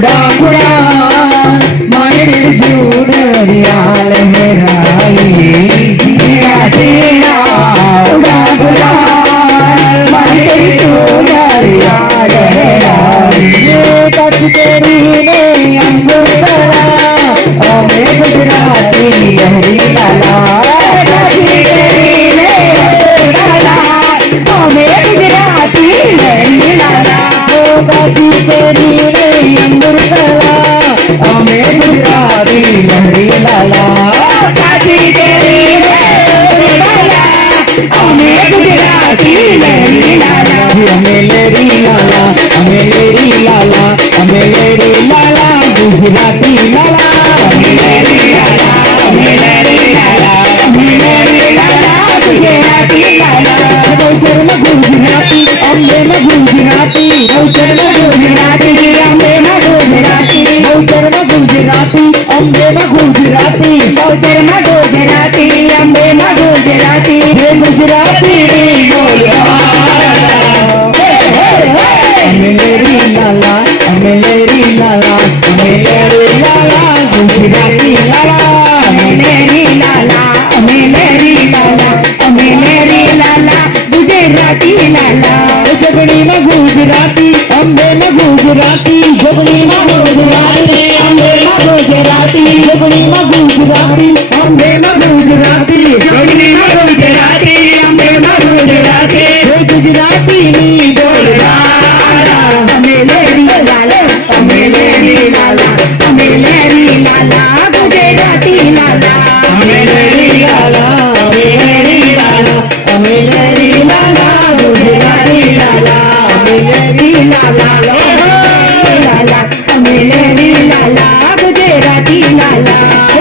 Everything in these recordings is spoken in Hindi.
उड़ा उड़ा मारे जुड़ियाल मेराई तेरा तेरा उड़ा उड़ा मारे जुड़ियाल मेराई कच तेरी ने अंगूर तला ओमे गुजराती हरी लाला कच तेरी ने अंगूर तला ओमे गुजराती हरी लाला कच तेरी ने अंगूर तला ओमे गुजराती हरी लाला कच तेरी ने अंगूर तला ओमे गुजराती हरी लाला अमेलेरी लाला अमेलेरी लाला अमेलेरी लाला गुजराती लाला अमेलेरी लाला अमेलेरी लाला अमेलेरी लाला गुजराती लाला गौचर में गुजराती अम्बे में गुजराती गौचर में गुजराती अम्बे में गुजराती गौचर में गुजराती अम्बे में गुजराती गौचर में गुजराती अम्बे में गुजराती हे गुजराती अमेलेरी लाला अमेलेरी लाला अमेलेरी लाला गुजराती लाला अमेलेरी लाला अमेलेरी लाला अमेलेरी लाला गुजराती लाला जगड़ी में गुजराती अम्बे में गुजराती जगड़ी में गुजराती अम्बे में गुजराती जगड़ी में गुजराती अम्बे में गुजराती जगड़ी में गुजराती अम्बे में गुजराती गुजराती नी बोलना अमेलेरी लाला अमेलेरी लाला अमेलेरी लाला गुजराती लाला अमेलेरी लाला अमेलेरी लाला अमेलेरी लाला गुजराती लाला अमेलेरी लाला लाला अमेलेरी लाला गुजराती लाला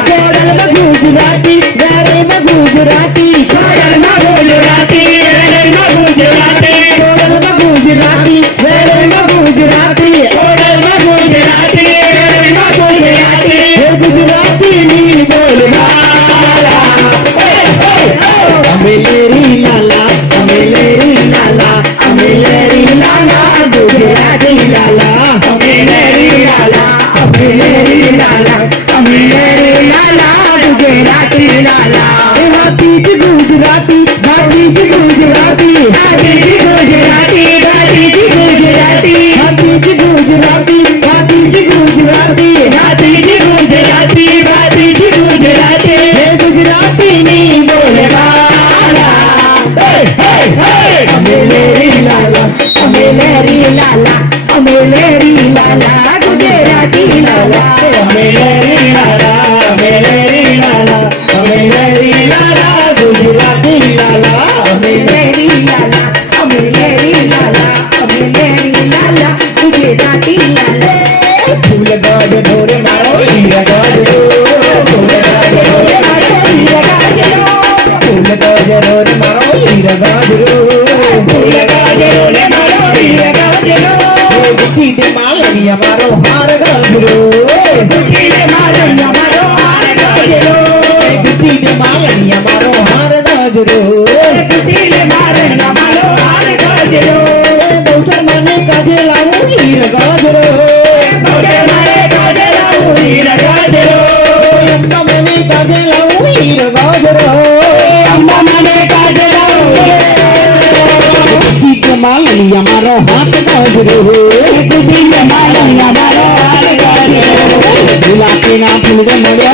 जोड़ल में गुजराती गारे में गुजराती जोड़ल में गुजराती गारे में गुजराती जोड़ल में गुजराती गारे में गुजराती जोड़ल में गुजराती गारे में गुजराती गुजराती नी बोलना अमेलेरी लाला अमेलेरी लाला अमेलेरी लाला गुजराती लाला अमेलेरी लाला अमेलेरी लाला अमेलेरी लाला गुजराती लाला हाथी जी गुजराती हाथी जी गुजराती हाथी जी गुजराती हाथी जी गुजराती हाथी जी गुजराती हाथी जी गुजराती हाथी जी गुजराती हाथी जी गुजराती गुजराती नी बोले अमेलेरी लाला अमेलेरी लाला अमेलेरी लाला गुजराती लाला अमेलेरी लाला अमेलेरी लाला अमेलेरी लाला गुजराती लाला अमेलेरी लाला अमेलेरी लाला अमेलेरी लाला गुजराती लाला फूल गाज ढोरे मारो हीरा गाज फूल गाज ढोरे मारो हीरा गाज फूल गाज ढोरे मारो हीरा गाज फूल गाज ढोरे मारो हीरा गाज गुट्टी दे मालनिया मारो हार गाज गुट्टी दे मालनिया मारो हार गाज गुट्टी दे मालनिया मारो हार गाज गुट्टी दे मालनिया मारो हार गाज गौचर माने काजे लाऊं हीरा गाज गौचर माने काजे लाऊं हीरा गाज अम्बा माने काजे लाऊं हीरा गाज अम्बा माने काजे लाऊं गुट्टी दे मालनिया मारो हाथ गाज गुट्टी दे मालनिया मारो हाथ गाज गुलाबी ना फूल मोड़े